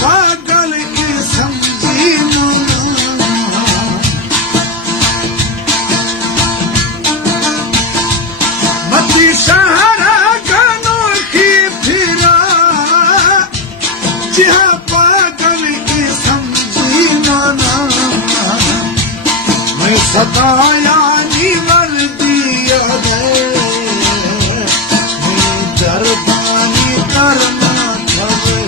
पागल की समझी मती सहारा गानों की फिरा जहाँ पागल की समझी माना मैं सताया निवर दिया गए दरबानी करना छवे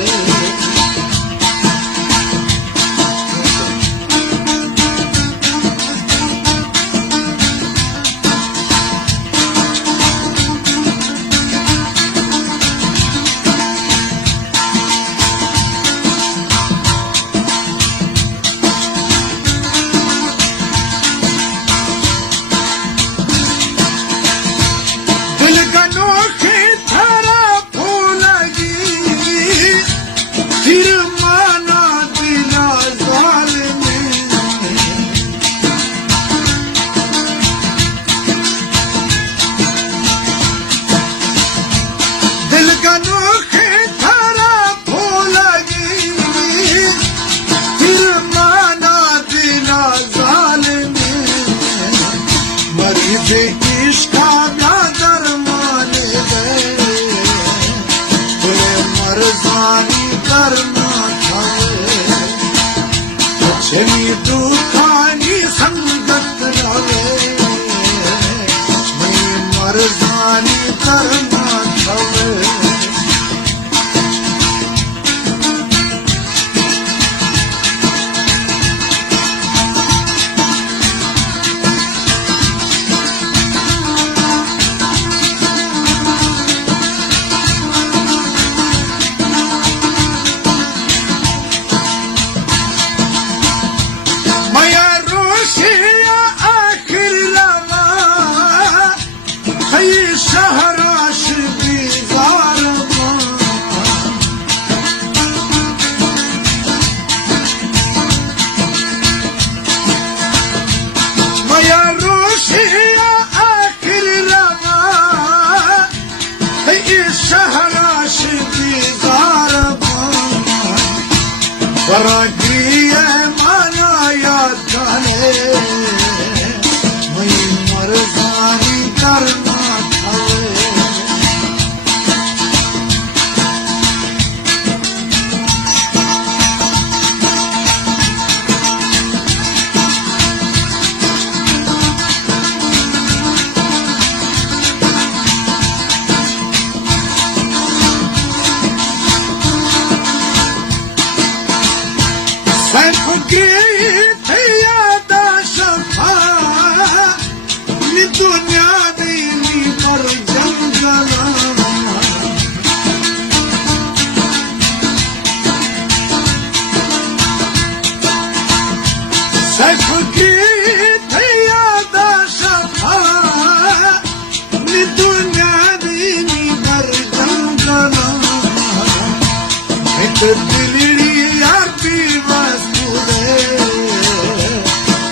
दिल गनों की तरह फूलगी फिर माना दिला ज़ालिमी दिल गनों की तरह फूलगी फिर माना दिला ज़ालिमी मरीज़ इश्क़ मरजानी करना छवे छमी दुखानी संगत रवे मैं मरजानी करना छवे बरागिए माना याद जाने मैं मरजानी करना छवे दुनिया दीनी पर जंगला सैफ की यादा सफा दुनिया दीनी पर जंगला एक दिलड़ी आती वस्तु दे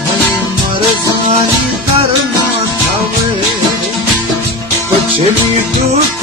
मैं मरजानी करना छवे छमी दुख